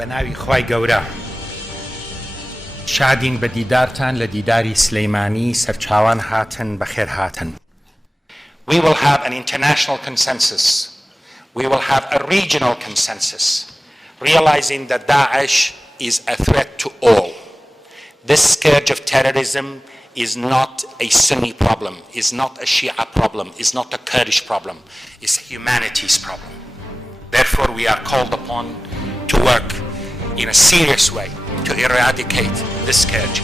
بەناوی خوای گەورە شادین بە دیدارتان لە دیداری سلەیمانی سەرچاوان هاتن بەخێر هاتن. We will have an international consensus. We will have a regional consensus, realizing that Daesh is a threat to all. This scourge of terrorism is not a Sunni problem, is not a Shia problem, is not a Kurdish problem, it's humanity's problem. Therefore, we are called upon to work in a serious way to eradicate this scourge.